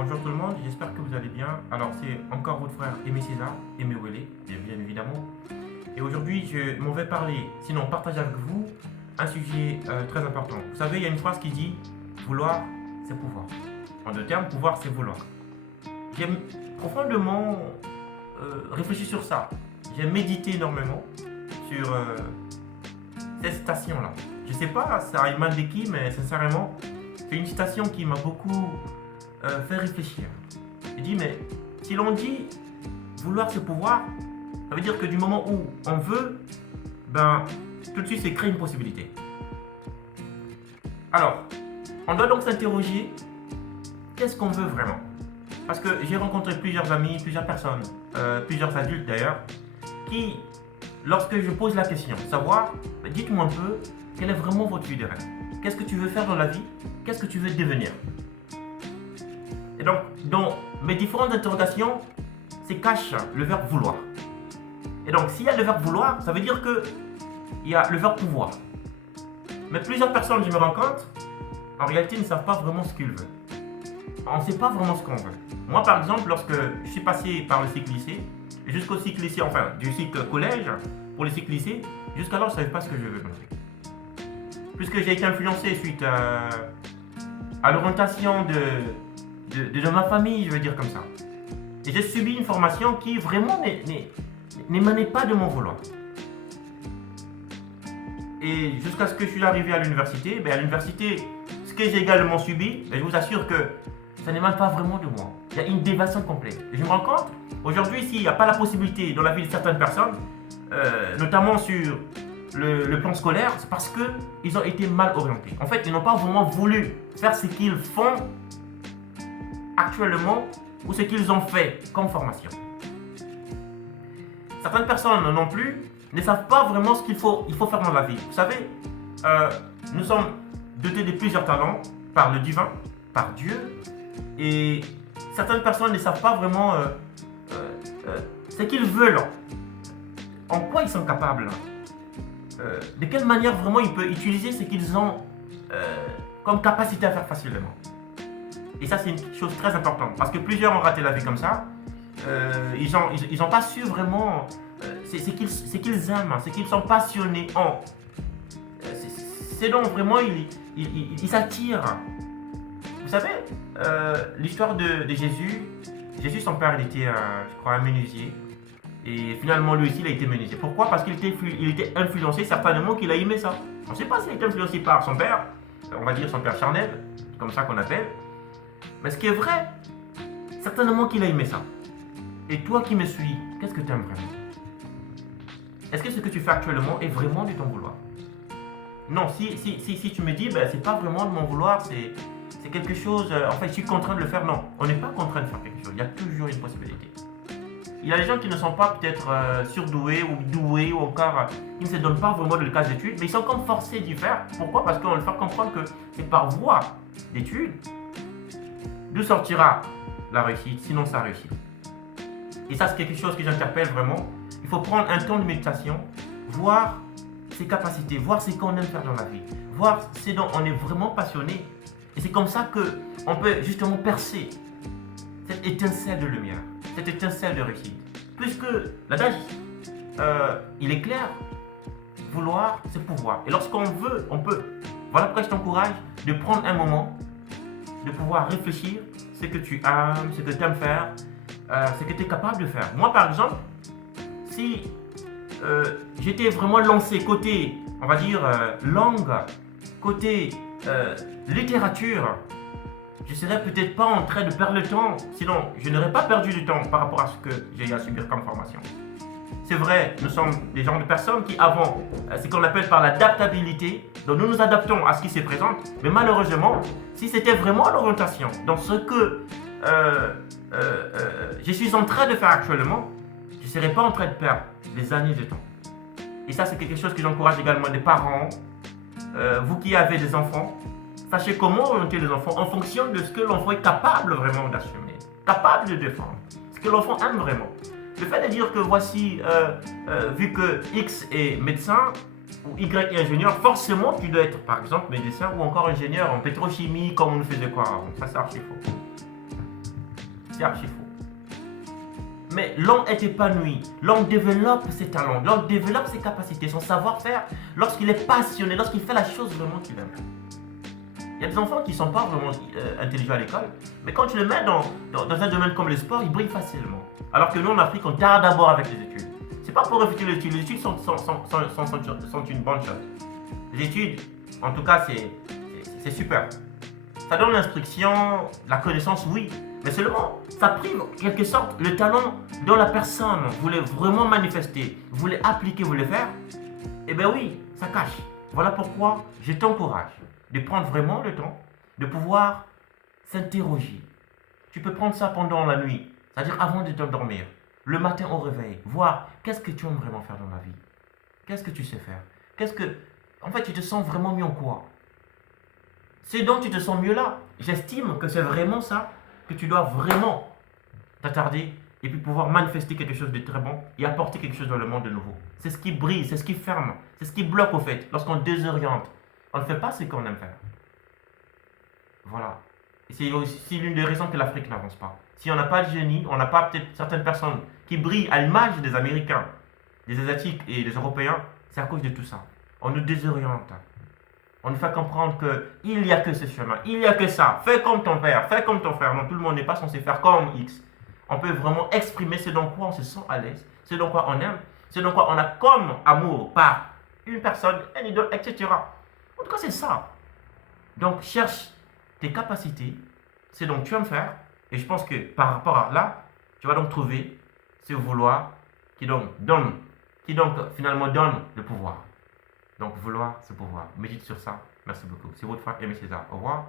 Bonjour tout le monde, j'espère que vous allez bien. Alors c'est encore votre frère Aimé César, Aimé Ouellet, bien évidemment. Et aujourd'hui je m'en vais parler, sinon partager avec vous un sujet très important. Vous savez, il y a une phrase qui dit vouloir c'est pouvoir. En deux termes, pouvoir c'est vouloir. J'ai profondément réfléchi sur ça. J'ai médité énormément sur cette citation-là. Je sais pas, ça émane de qui, mais sincèrement, c'est une citation qui m'a beaucoup fait réfléchir. Je dis, mais si l'on dit vouloir ce pouvoir, ça veut dire que du moment où on veut, ben, tout de suite, c'est créer une possibilité. Alors, on doit donc s'interroger, qu'est-ce qu'on veut vraiment? Parce que j'ai rencontré plusieurs amis, plusieurs personnes, plusieurs adultes d'ailleurs, qui, lorsque je pose la question, savoir, dites-moi un peu, quel est vraiment votre but de rêve? Qu'est-ce que tu veux faire dans la vie? Qu'est-ce que tu veux devenir? Et donc, dans mes différentes interrogations, c'est cache le verbe vouloir. Et donc, s'il y a le verbe vouloir, ça veut dire qu'il y a le verbe pouvoir. Mais plusieurs personnes, je me rends compte, en réalité, ne savent pas vraiment ce qu'ils veulent. On ne sait pas vraiment ce qu'on veut. Moi, par exemple, lorsque je suis passé par le cycle lycée, jusqu'au cycle lycée, enfin, du cycle collège pour le cycle lycée, jusqu'alors, je ne savais pas ce que je veux. Puisque j'ai été influencé suite à l'orientation de ma famille, je veux dire comme ça. Et j'ai subi une formation qui vraiment n'émanait pas de mon vouloir. Et jusqu'à ce que je suis arrivé à l'université, à l'université, ce que j'ai également subi, je vous assure que ça n'émane pas vraiment de moi. Il y a une dévastation complète. Et je me rends compte, aujourd'hui, s'il n'y a pas la possibilité dans la vie de certaines personnes, notamment sur le plan scolaire, c'est parce qu'ils ont été mal orientés. En fait, ils n'ont pas vraiment voulu faire ce qu'ils font actuellement ou ce qu'ils ont fait comme formation. Certaines personnes non plus ne savent pas vraiment ce qu'il faut faire dans la vie. Vous savez, nous sommes dotés de plusieurs talents par le divin, par Dieu, et certaines personnes ne savent pas vraiment ce qu'ils veulent, en quoi ils sont capables, de quelle manière vraiment ils peuvent utiliser ce qu'ils ont comme capacité à faire facilement. Et ça, c'est une chose très importante, parce que plusieurs ont raté la vie comme ça. Ils n'ont pas su vraiment ce qu'ils aiment, ce qu'ils sont passionnés en. C'est donc vraiment, ils s'attirent. Vous savez, l'histoire de Jésus, son père, il était, je crois, un menuisier. Et finalement, lui aussi, il a été menuisier. Pourquoi? Parce qu'il était influencé, certainement qu'il a aimé ça. On ne sait pas s'il a été influencé par son père, on va dire son père charnel, comme ça qu'on appelle. Mais ce qui est vrai, certainement qu'il a aimé ça. Et toi qui me suis, qu'est-ce que tu aimes vraiment? Est-ce que ce que tu fais actuellement est vraiment de ton vouloir? Non, si tu me dis, c'est pas vraiment de mon vouloir, c'est quelque chose, en fait, je suis contraint de le faire. Non, on n'est pas contraint de faire quelque chose. Il y a toujours une possibilité. Il y a des gens qui ne sont pas peut-être surdoués ou doués ou encore, ils ne se donnent pas vraiment de cas d'études, mais ils sont comme forcés d'y faire. Pourquoi? Parce qu'on leur fait comprendre que c'est par voie d'études d'où sortira la réussite, sinon sa réussite. Et ça, c'est quelque chose que j'interpelle vraiment. Il faut prendre un temps de méditation, voir ses capacités, voir ce qu'on aime faire dans la vie, voir ce dont on est vraiment passionné. Et c'est comme ça qu'on peut justement percer cette étincelle de lumière, cette étincelle de réussite. Puisque l'adage, il est clair, vouloir, c'est pouvoir. Et lorsqu'on veut, on peut. Voilà pourquoi je t'encourage de prendre un moment, de pouvoir réfléchir ce que tu aimes, ce que tu aimes faire, ce que tu es capable de faire. Moi, par exemple, si j'étais vraiment lancé côté, on va dire, langue, côté littérature, je ne serais peut-être pas en train de perdre le temps, sinon je n'aurais pas perdu du temps par rapport à ce que j'ai à subir comme formation. C'est vrai, nous sommes des genres de personnes qui avons ce qu'on appelle par l'adaptabilité, donc nous nous adaptons à ce qui se présente, mais malheureusement, si c'était vraiment l'orientation dans ce que je suis en train de faire actuellement, je ne serais pas en train de perdre des années de temps. Et ça, c'est quelque chose que j'encourage également des parents, vous qui avez des enfants, sachez comment orienter les enfants en fonction de ce que l'enfant est capable vraiment d'assumer, capable de défendre, ce que l'enfant aime vraiment. Le fait de dire que voici, vu que X est médecin ou Y est ingénieur, forcément tu dois être par exemple médecin ou encore ingénieur en pétrochimie comme on nous faisait croire. Ça c'est archi faux. C'est archi faux. Mais l'homme est épanoui, l'homme développe ses talents, l'homme développe ses capacités, son savoir-faire lorsqu'il est passionné, lorsqu'il fait la chose vraiment qu'il aime. Il y a des enfants qui ne sont pas vraiment intelligents à l'école, mais quand tu les mets dans un domaine comme le sport, ils brillent facilement. Alors que nous en Afrique, on tarde d'abord avec les études. C'est pas pour refuser les études sont une bonne chose. Les études, en tout cas, c'est super. Ça donne l'instruction, la connaissance, oui, mais seulement ça prive en quelque sorte le talent dont la personne voulait vraiment manifester, voulait appliquer, voulait faire. Eh bien oui, ça cache. Voilà pourquoi je t'encourage de prendre vraiment le temps de pouvoir s'interroger. Tu peux prendre ça pendant la nuit, c'est-à-dire avant de t'endormir, le matin au réveil, voir qu'est-ce que tu aimes vraiment faire dans la vie. Qu'est-ce que tu sais faire? En fait, tu te sens vraiment mieux en quoi? C'est donc tu te sens mieux là. J'estime que c'est vraiment ça que tu dois vraiment t'attarder et puis pouvoir manifester quelque chose de très bon et apporter quelque chose dans le monde de nouveau. C'est ce qui brille, c'est ce qui ferme, c'est ce qui bloque au fait. Lorsqu'on désoriente, on ne fait pas ce qu'on aime faire. Voilà. Et c'est aussi l'une des raisons que l'Afrique n'avance pas. Si on n'a pas de génie, on n'a pas peut-être certaines personnes qui brillent à l'image des Américains, des Asiatiques et des Européens, c'est à cause de tout ça. On nous désoriente. On nous fait comprendre qu'il n'y a que ce chemin, il n'y a que ça. Fais comme ton père, fais comme ton frère. Non, tout le monde n'est pas censé faire comme X. On peut vraiment exprimer ce dans quoi on se sent à l'aise, ce dans quoi on aime, ce dans quoi on a comme amour par une personne, un idole, etc. En tout cas, c'est ça. Donc, cherche tes capacités, c'est donc tu aimes faire. Et je pense que par rapport à là, tu vas donc trouver ce vouloir qui donc finalement donne le pouvoir. Donc, vouloir, c'est pouvoir. Médite sur ça. Merci beaucoup. C'est votre frère Aimé César. Au revoir.